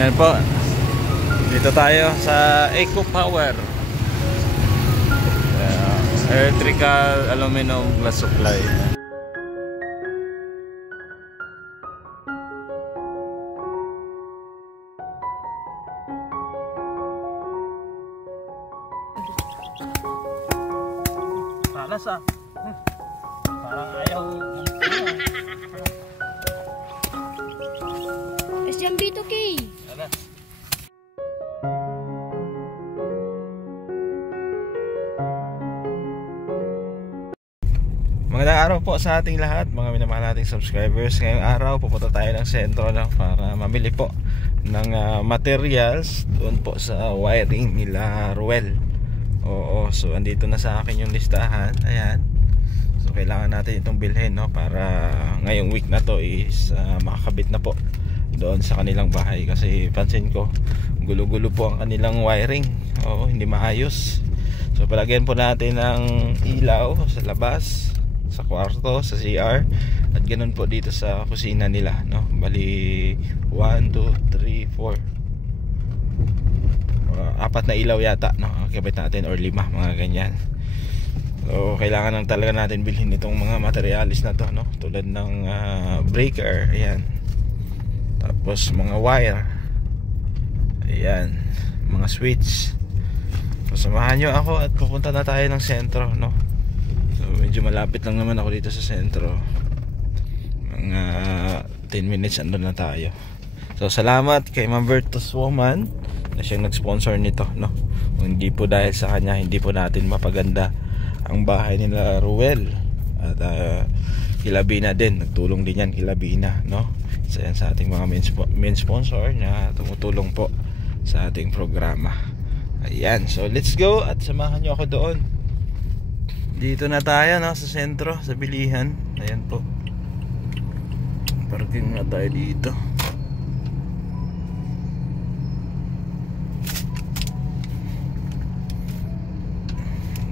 Ayan po, dito tayo sa Eco Power, electrical aluminum glass supply. Talas ah, parang ayaw. SMB2K. Magandang araw po sa ating lahat, mga minamahal nating subscribers. Ngayong araw pupunta tayo ng sentro para mamili po ng materials doon po sa wiring nila Ruel. Oo, so andito na sa akin yung listahan. Ayan. So kailangan natin itong bilhin, no, para ngayong week na to is makakabit na po doon sa kanilang bahay. Kasi pansin ko gulo-gulo po ang kanilang wiring. Oo, hindi maayos. So palagyan po natin ng ilaw sa labas, sa kwarto, sa CR, at ganun po dito sa kusina nila, no? Bali 1, 2, 3, 4, apat na ilaw yata, no? Kabit natin, or 5, mga ganyan. So kailangan lang talaga natin bilhin itong mga materialis na to, no? Tulad ng breaker, ayan. Tapos mga wire, ayan, mga switch. So samahan nyo ako at pupunta na tayo ng sentro, no? So medyo malapit lang naman ako dito sa sentro. Mga 10 minutes andun na tayo. So salamat kay Ma'am Bertus Woman na siyang nag-sponsor nito, no? Kung hindi po dahil sa kanya, hindi po natin mapaganda ang bahay nila Ruel. At Kilabina din, nagtulong din yan, Kilabina, no? Isa yan sa ating mga main sponsor na tumutulong po sa ating programa. Ayan, so let's go at samahan nyo ako doon. Dito na tayo, no, sa sentro, sa bilihan. Ayan po, parking na tayo dito.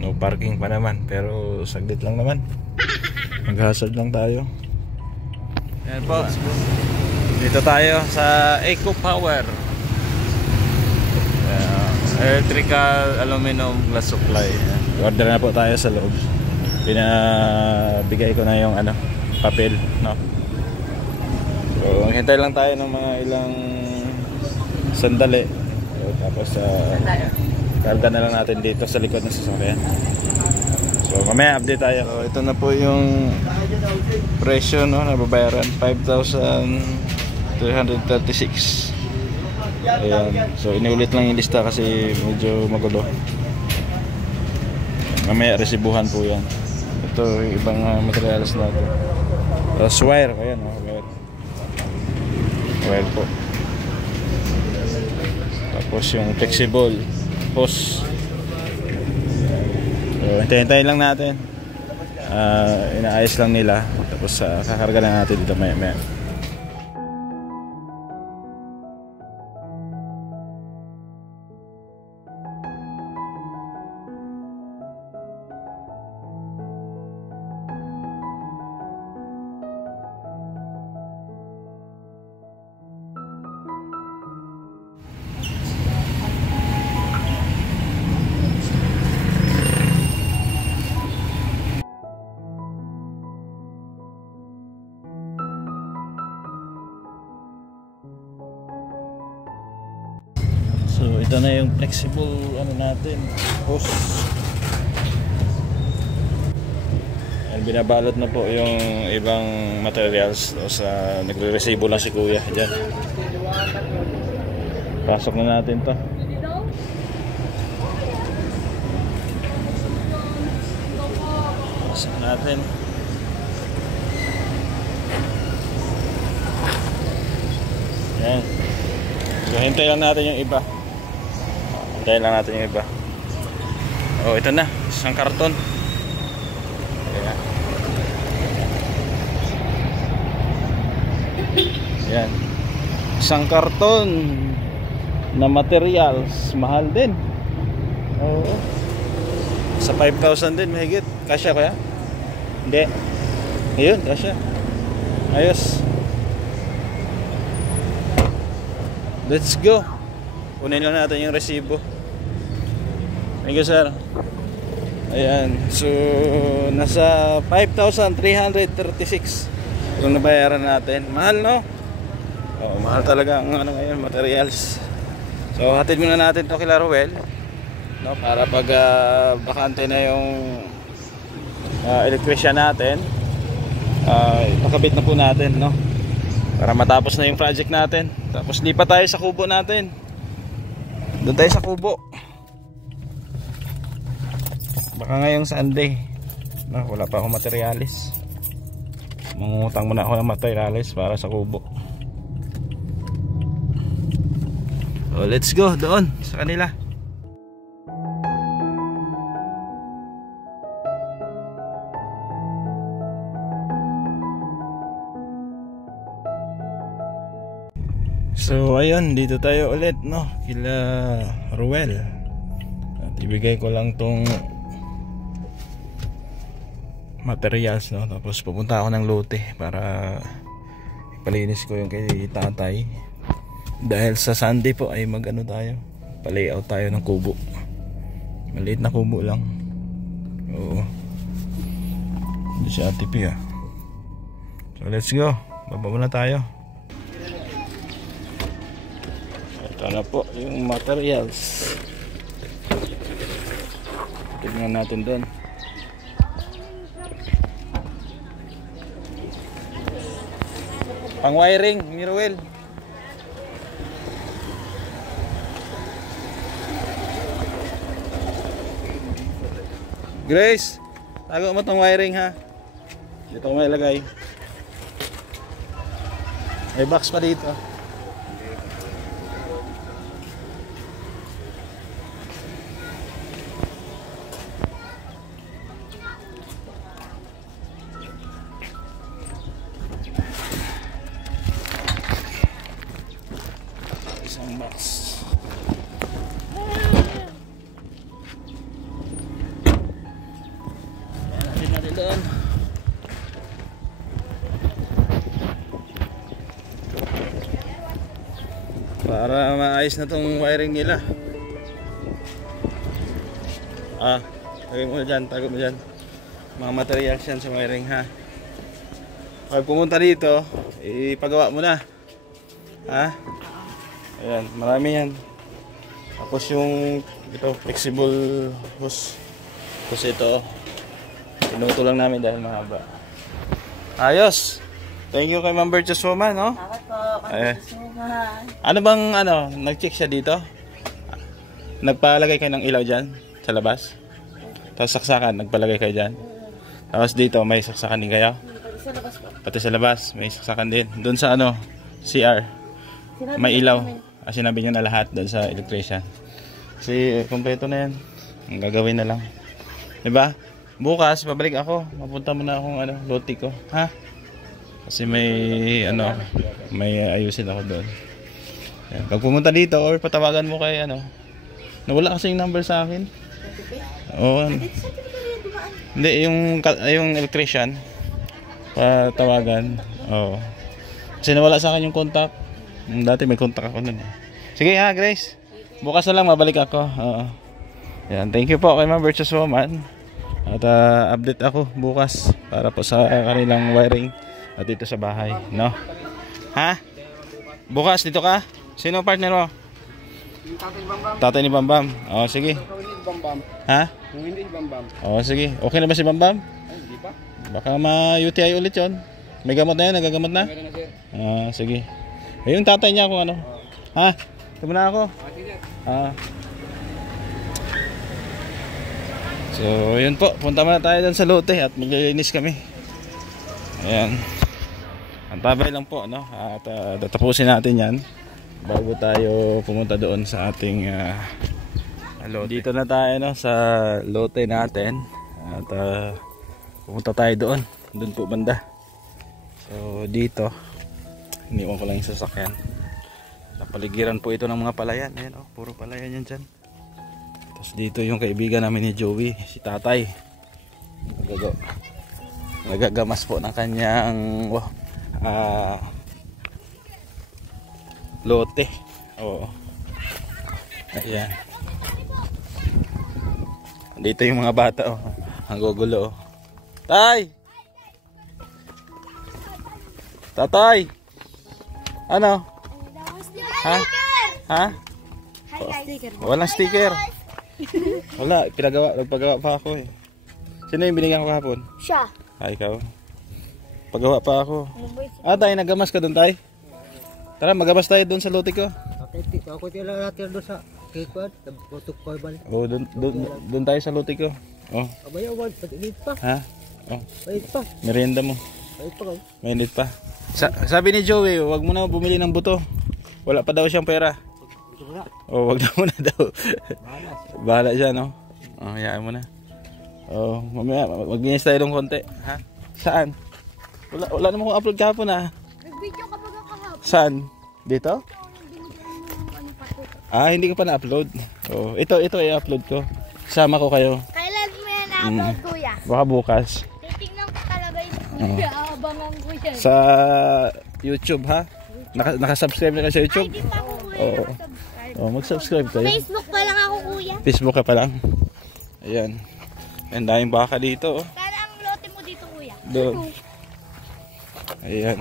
No parking pa naman, pero saglit lang naman. Maghasad lang tayo. Ayan po, dito tayo sa Eco Power, electrical aluminum glass supply. Order na po tayo sa loob. Pinabigay ko na yung papel, no? So hintay lang tayo ng mga ilang sandali. So, tapos karga na lang natin dito sa likod ng sasakyan. So mamaya update tayo. So, ito na po yung presyo, no, na babayaran, 5,336. Ayan. So inulit lang yung lista kasi medyo magulo. Mamaya resibuhan po yan. Ito yung ibang materials natin. Tapos wire, ayan, wire po. Tapos yung flexible hose. So hintayin lang natin. Inaayos lang nila. Tapos kakarga na natin dito maya. So ito na yung flexible natin, hose. And binabalot na po yung ibang materials. So nagre-resibo lang si kuya dyan. Pasok na natin to. Pasok natin. Yan. So hintayin lang natin yung iba. Hintayin lang natin yung iba. Oh, ito na, isang karton. Ayan. Yan. Isang karton na materials, mahal din. Oo. Sa 5,000 din mahigit. Kasya kaya? Hindi. Ayun, kasya. Ayos. let's go. Kunin lang natin yung resibo. Thank you, sir. Ayan, so nasa 5,336 yung nabayaran natin. Mahal, no? Oh, mahal talaga ang ano ngayon, materials. So hatid muna natin to kila Ruel, no, para pag bakante na yung electrician natin, ipakabit na po natin, no, para matapos na yung project natin. Tapos lipat tayo sa kubo natin. Doon tayo sa kubo. Baka ngayong Sunday, no, wala pa akong materialis. Mangutang muna ako ng materialis para sa kubo. So let's go doon sa kanila. So ayun, dito tayo ulit, no, kila Ruel. At ibigay ko lang tong materials, no, tapos pupunta ako ng lote para ipalinis ko yung kay tatay. Dahil sa Sunday po ay mag-ano tayo, pa-layout tayo ng kubo. Maliit na kubo lang. Oo. Hindi siya ATP, ah. So let's go, baba muna tayo. Ito na po yung materials. Tignan natin doon. Pang wiring ni Ruel. Grace, tago mo tong wiring, ha. Dito ko may ilagay. May box pa dito. Para maayos na tong wiring nila. Tagay mo dyan, tago mo dyan. Mga materials yan sa wiring, ha. Pag pumunta dito, ipagawa mo na, ha. Ayan, marami yan. Tapos yung ito, flexible hose. Tapos ito, pinuto lang namin dahil mahaba. Ayos. Thank you kay Ma'am Burgess Woman, no? Salamat po, Burgess Woman. Ano bang nag-check siya dito? Nagpalagay kayo ng ilaw dyan sa labas? Tapos saksakan, nagpalagay kayo dyan? Tapos dito, may saksakan din kayo? Pati sa labas po. Pati sa labas, may saksakan din. Doon sa CR, may ilaw. Sinabi niya na lahat doon sa electrician. Kasi kompleto na yan. Ang gagawin na lang. Diba? Bukas, pabalik ako. Mapunta muna akong lote ko. Ha? Kasi may may ayusin ako doon. Yan. Pag pumunta dito or patawagan mo kay nawala kasi yung number sa akin. Oo. Hindi, yung electrician patawagan. Oo. Kasi nawala sa akin yung contact. Dati may contact ako nun. Sige, ha, Grace. Bukas na lang mabalik ako. Oo. Yan, thank you po kay Ma'am Burgess Woman. At update ako bukas para po sa kanilang wiring at dito sa bahay, no? Ha? Bukas dito ka? Sino partner mo? Tatay ni Bambam. Oh, sige. Ha? Hindi Bambam. Oh, sige. Okay na ba si Bambam? Hindi pa. Baka ma-UTI ulit 'yon. May gamot na 'yan, nagagamot na? Meron na, sir. Sige. Yung tatay niya kung ano. Ha? Tama na ako. So, yun po. Punta muna tayo doon sa lote at maglilinis kami. Ayan. Antabay lang po, no? At tatapusin natin yan bago tayo pumunta doon sa ating lote. Dito na tayo, no, sa lote natin. At pumunta tayo doon. Doon po banda. So, dito iniwan ko lang yung sasakyan. Napaligiran po ito ng mga palayan. Ayan, puro palayan yan dyan. Tapos dito yung kaibigan namin ni Joey, si Tatay. Nagagamas po ng kanyang lote. Oo. Ayan. Dito yung mga bata, oh. Ang gugulo, oh. Tay! Tatay! Ano? Ha? Ha? Walang sticker. Wala, nagpagawa pa ako eh. Sino yung binigyan ko kahapon? Siya. Ikaw. Pagawa pa ako. Tay, nagamas ka doon, tay? Tara, magamas tayo doon sa lote ko. Okay, ako lang natin doon sa kikwan. Tutok ko balik. Oh, doon tayo sa lote ko. Oh. Abaya, pag-init pa. Ha? Oh. Pag-init pa. Merienda mo. Pag-init pa. Mainit pa. Sabi ni Joey, wag mo na bumili ng buto. Wala pa daw siyang pera. Oh, wag na muna daw. Bahala siya, no? Oh, hayaan mo na. Oh, mamaya maglinis tayo ng konti, ha? Saan? Wala namang upload kahapon, ha? Nag-video ka ba kahapon? Saan? Dito? Hindi ko pa na-upload. Oh, ito i-upload ko. Sama ko kayo. Kailan mo yan upload, kuya? Baka bukas. Titignan ko talaga yung kuya. Abangan ko yan. Sa YouTube, ha? Naka-subscribe na ka sa YouTube? Hindi pa ako kuya Oo. nakasubscribe. Oh, mag-subscribe kayo. Facebook pa lang ako, kuya. Facebook ka pa lang. Ayan. Ang daming baka dito, oh. Sana ang lote mo dito, kuya. Doon. Ayan.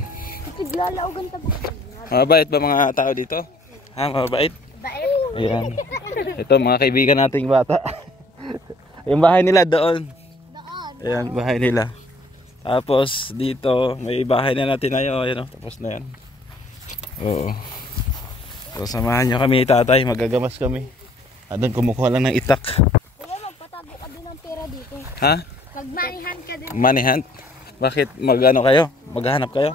Tiglalaugan tabak. Mabait ba mga tao dito? Ha, mabait? Bait. Ayan. Ito, mga kaibigan nating bata. Yung bahay nila doon. Ayan, bahay nila. Tapos dito, may bahay na natin na yun. Ayan, oh, tapos na yan. Oo. So, samahan nyo kami, tatay. Magagamas kami. Doon, kumukuha lang ng itak. Kuya, magpatago ka din ng pera dito. Ha? Magmanihan ka din. Money hunt? Bakit? Mag-ano kayo? Maghahanap kayo?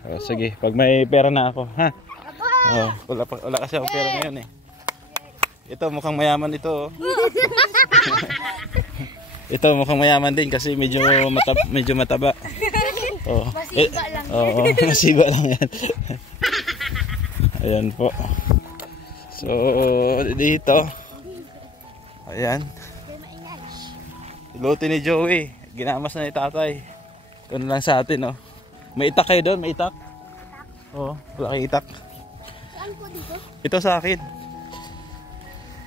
Oh, sige, pag may pera na ako, ha? Oh, wala kasi ako pera ngayon eh. Ito mukhang mayaman ito. Oh. Ito mukhang mayaman din kasi medyo mataba. Oh. Masiba lang. Oo, masiba lang yan. Ayan po. So, dito. Ayan. Lote ni Joey. Ginamas na ni tatay. Ito na lang sa atin, oh. May itak kayo doon? May itak? Oo, wala kayong itak. Saan po dito? Ito sa akin.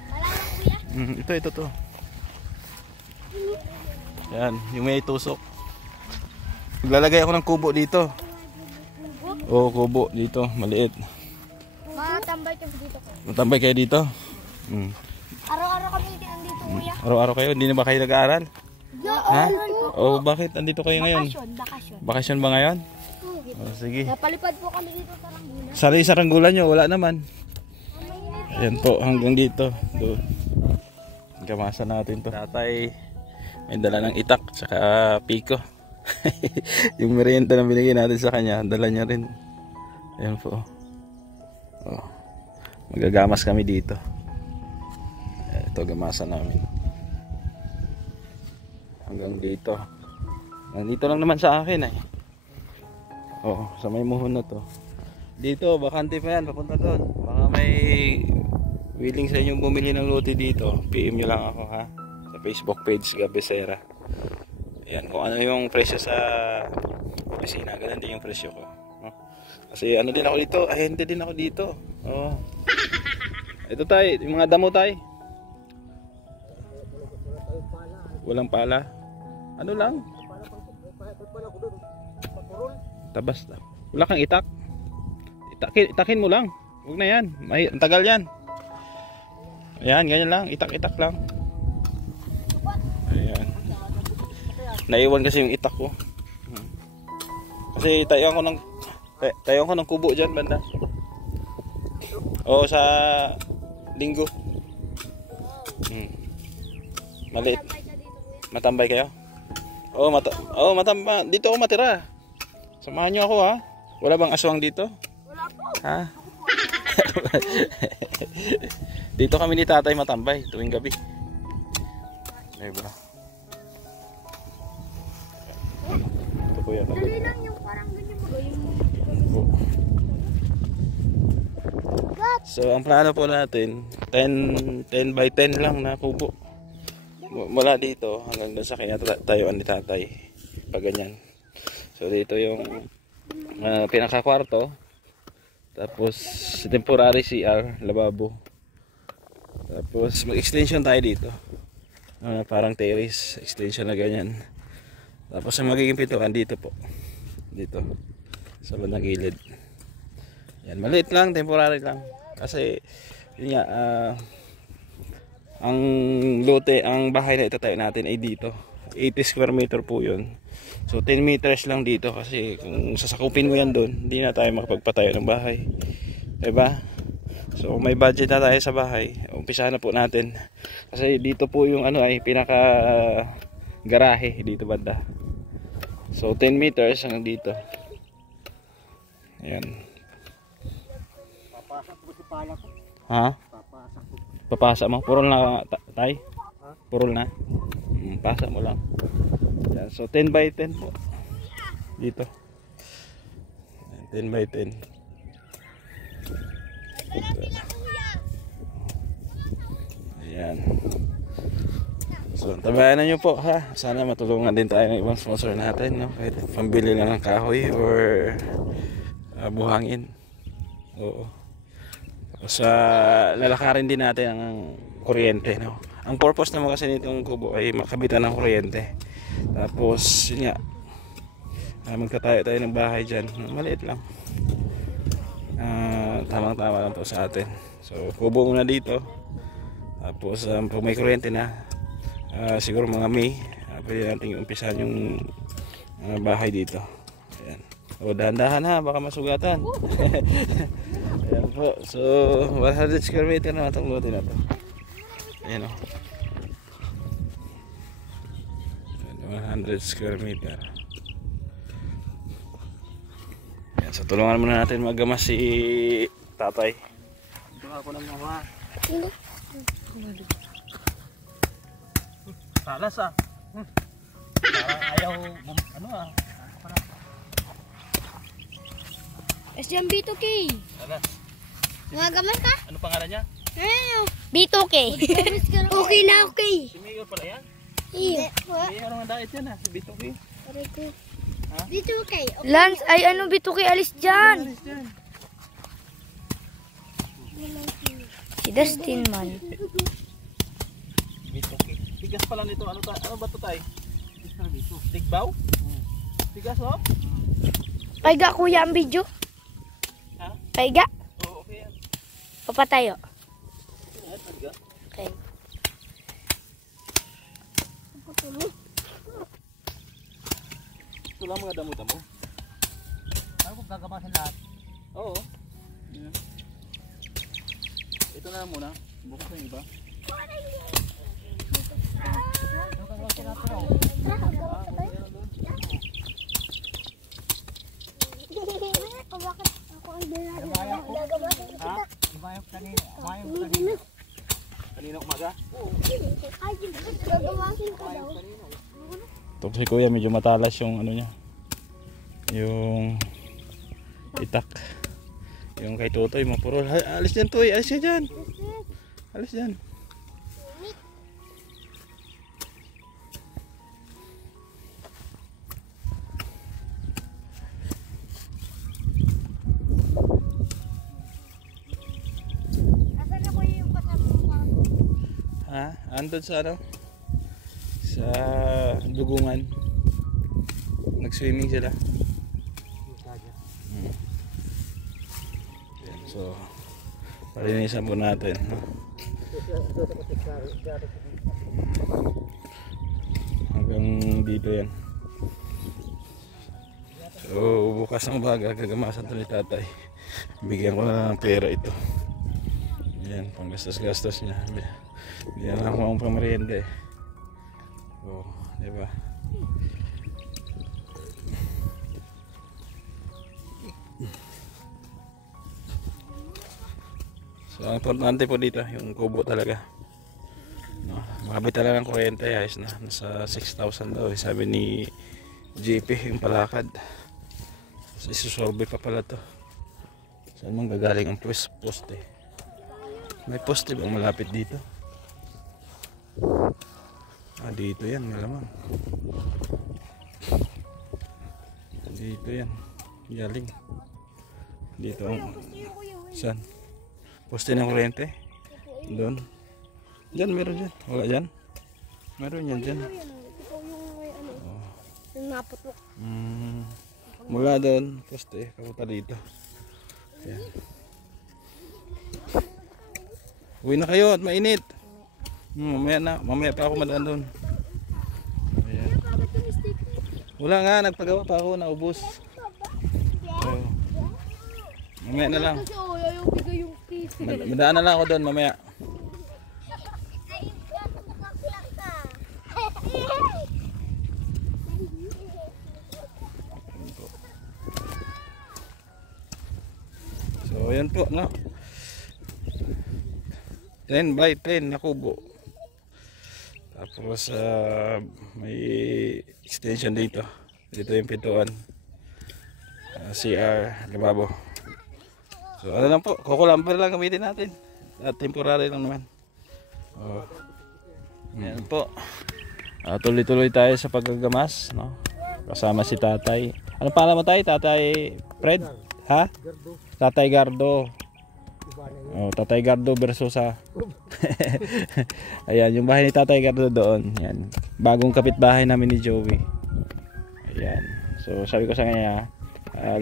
Wala lang, kuya. Ito to. Yan, yung may tusok. Maglalagay ako ng kubo dito. Oo, kubo dito, maliit. Matambay kami dito. Matambay kayo dito? Araw-araw kami dito, kuya. Araw-araw kayo? Hindi na ba kayo nag-aaral? Ha? Oo. Oh, bakit andito kayo ngayon? Bakasyon. Bakasyon ba ngayon? Oh, sige. Napalipad po kami dito sa Ranggulan. Sa Ranggulan nyo, wala naman. Ayan po, hanggang dito. Doon. Kamasa natin to. Tatay, may dala ng itak, saka piko. Yung merienda na binigay natin sa kanya, dala niya rin. Ayan po. Oh. Magagamas kami dito. Ito, gamasa namin. Hanggang dito. Nandito lang naman sa akin eh. Oo, sa may muhon na to. Dito, bakante pa yan, papunta doon. Baka may willing sa inyong bumili ng lote dito, PM nyo lang ako, ha. Sa Facebook page, Gabesera. Ayan, kung ano yung presyo sa opisina, ganun din yung presyo ko. Kasi ano din ako dito, ahente din ako dito. Oo. Ito tayo, yung mga damo tayo. Walang pala. Ano lang? Tabas. Wala kang itak. Itakin mo lang. Huwag na yan. Ang tagal yan. Ayan, ganyan lang. Itak-itak lang. Ayan. Naiwan kasi yung itak ko. Kasi tayuan ko ng kubo dyan, banda. Oo, sa linggo. Maliit. Matambay kayo? Oo, matambay. Dito ako matira. Samahan nyo ako, ha. Wala bang aswang dito? Wala po. Ha? Dito kami ni tatay matambay tuwing gabi. Diba? Ito kuya tabi. Dali lang yung parang ganyan magayon mo. So ang plano po natin 10 by 10 lang na kubo. Mula dito hanggang doon sa kinatayuan ni tatay. Pag ganyan. So dito yung pinakakwarto. Tapos temporary CR, lababo. Tapos mag-extension tayo dito. Parang terrace, extension na ganyan. Tapos ang magiging pintuan dito po. Dito. Sa bandang gilid. Yan, maliit lang, temporary lang. Kasi yun nga, ang lote, ang bahay na itatayo natin ay dito. 80 square meter po yun. So 10 meters lang dito kasi kung sasakupin mo yan doon, hindi na tayo makapagpatayo ng bahay. Diba? So may budget na tayo sa bahay. Umpisahan na po natin. Kasi dito po yung ano ay pinaka garahe dito banda. So 10 meters hanggang dito. Ayan. Papasok ko si pala ko. Ha? Papasok ko. Papasa mo? Purol na tay? Purol na? Pasa mo lang. Yan. So 10 by 10 po. Dito. 10 by 10. Ayan. So tabayanan nyo po ha. Sana matulungan din tayo ng ibang sponsor natin, no? Kahit pambili na ng kahoy or buhangin. Oo. Sa lalakarin din natin ang kuryente, no? Ang purpose naman kasi nitong kubo ay makabitan ng kuryente. Tapos yun nga, magtatayo tayo ng bahay dyan. Maliit lang. Tamang tama lang to sa atin. So kubo muna dito. Tapos pag may kuryente na, siguro mga May, pwede natin umpisahan yung bahay dito. Ayan. O dahan-dahan ha, baka masugatan. Ayan po. So 100 square meter na itong lote na to. Ayan o. 100 square meter. Ayan, so tulungan muna natin magamas si tatay. Ito ako ng mama. Talas ah. Parang ayaw ano ah. SMB2K. Talas. Magamas ka? Ano pangalan niya? B2K. Okay na okay. Si Mayor pala yan? Iya. Mayor ang dait yan ah. Si Bito K. B2K. Lance, ay ano B2K alis dyan? Si Dustin man. Bito K. Tigas pala nito. Ano ba ito tayo? Tigbaw? Tigas oh? Paiga kuya ang video. Ha? Paiga. Oo, okay yan. Papatayo. Okay. Ito lang mga damo-damo. Ano kung gagamasin lahat? Oo. Yeah. Ito na lang muna. Bukas na yung iba. Ha? Ibayok kanina. Kanina umaga? Ito si kuya medyo matalas yung ano niya, yung itak, yung kay Totoy mapurol. Alis dyan Toy, alis ka dyan, alis dyan. Ha? Andun sa ano? Sa dugungan. Nag-swimming sila. Yan, so palinisan po natin, no? Hanggang dito yan. So bukas ng umaga gagamasan to ni tatay. Bigyan ko na ng pera ito. Yan, pang gastos-gastos niya. Bigyan lang ako ang pamerienda eh. Oh, diba? So ang importante po dito yung kubo talaga, no? Makabit talaga ng kuryente, ayos na. Nasa 6,000 daw sabi ni JP yung palakad. So isusolve pa pala to. Saan man gagaling ang poste? May poste bang malapit dito? Dito yan, malamang. Dito yan, galing. Dito ang saan? Poste ng kuryente. Doon. Diyan meron dyan. Wala dyan. Meron yan dyan. Yung naputok. Mula doon, poste, papunta dito. Ayan. Uwi na kayo at mainit. Mamaya pa ako madaan doon. Ayan. Wala nga, nagpagawa pa ako, naubos. So, mamaya na lang. Madaan na lang ako doon mamaya. So ayan po, no, 10 by 10 na kubo. Tapos may extension dito. Dito yung pintuan, CR, lababo. So ano lang po, kukulambar lang gamitin natin at temporary lang naman. Ayan po, tuloy-tuloy tayo sa paggagamas, no? Kasama si tatay. Ano pala mo tayo? Tatay Fred? Ha? Tatay Gardo. Tatay Gardo versus ayan, yung bahay ni Tatay Gardo doon. Yan. Bagong kapitbahay namin ni Joey. Ayan. So sabi ko sa kanya,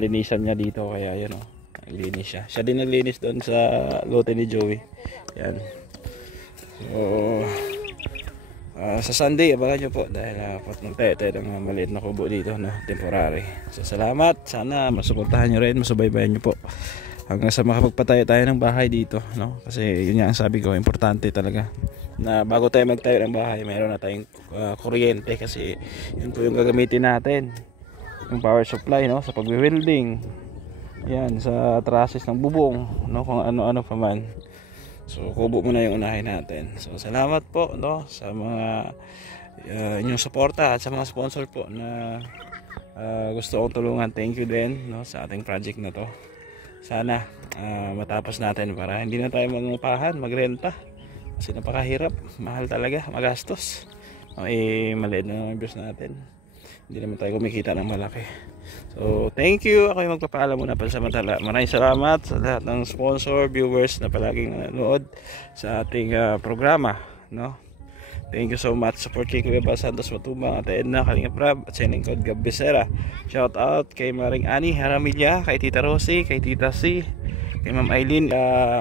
linisan niya dito, kaya ayan oh. Naglinis siya. Siya din naglinis doon sa lote ni Joey. Ayan. So sa Sunday, abangan nyo po dahil magtayo tayo ng maliit na kubo dito, no? Temporary. So salamat, sana masuportahan nyo rin, masubaybayan nyo po hanggang sa makapagpatayo tayo ng bahay dito, no? Kasi yun nga ang sabi ko, importante talaga na bago tayo magtayo ng bahay, mayroon na tayong kuryente, kasi yun po yung gagamitin natin, yung power supply, no? Sa pagwi-welding, yan, sa trusses ng bubong, no? Kung ano-ano pa man. So kubo muna yung unahin natin. So salamat po, no, sa mga inyong suporta at sa mga sponsor po na gusto kong tulungan. Thank you din, no, sa ating project na to. Sana matapos natin para hindi na tayo mangupahan, magrenta. Kasi napakahirap, mahal talaga, magastos. Maliit na numbers natin. Hindi naman tayo kumikita ng malaki. So thank you. Ako yung magpapaalam muna pansamantala. Maraming salamat sa lahat ng sponsor, viewers na palaging nanonood sa ating programa, no? Thank you so much. Support kay Kuya Bal Santos Matubang, Ate Edna, Kalinga Prab, at sa lingkod Gab Becerra. Shout out kay Maring Ani Haramilla, kay Tita Rosie, kay Tita C, kay Ma'am Aileen,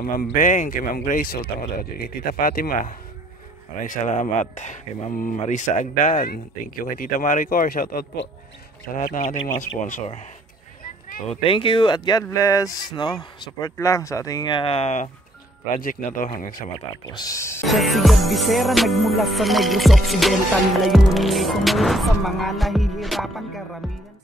Ma'am Beng, kay Ma'am Grace Sultan, kay Tita Fatima. Maraming salamat kay Ma'am Marisa Agdan. Thank you kay Tita Maricor. Shout out po sa lahat ng ating mga sponsor. So thank you at God bless, no? Support lang sa ating project na to hanggang sa matapos. Siya si Gab Becerra, nagmula sa Negros Occidental. Layunin ay tumulong sa mga nahihirapan, karamihan.